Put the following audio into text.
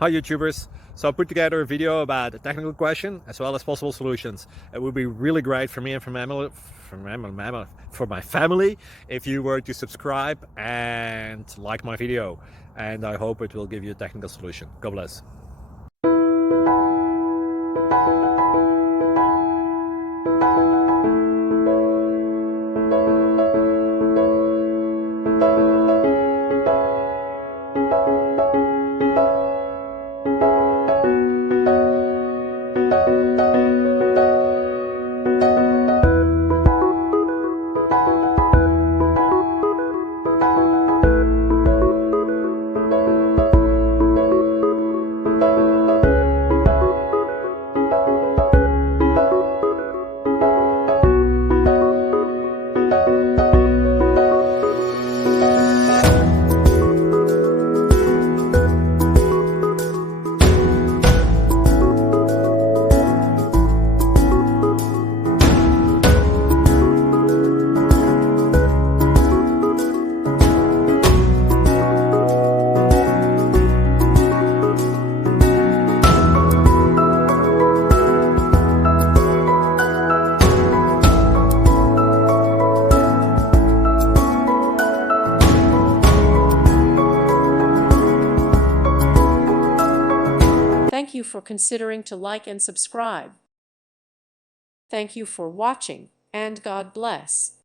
Hi YouTubers! So I put together a video about a technical question as well as possible solutions. It would be really great for me and for my family if you were to subscribe and like my video, and I hope it will give you a technical solution. God bless. Thank you for considering to like and subscribe. Thank you for watching, and God bless.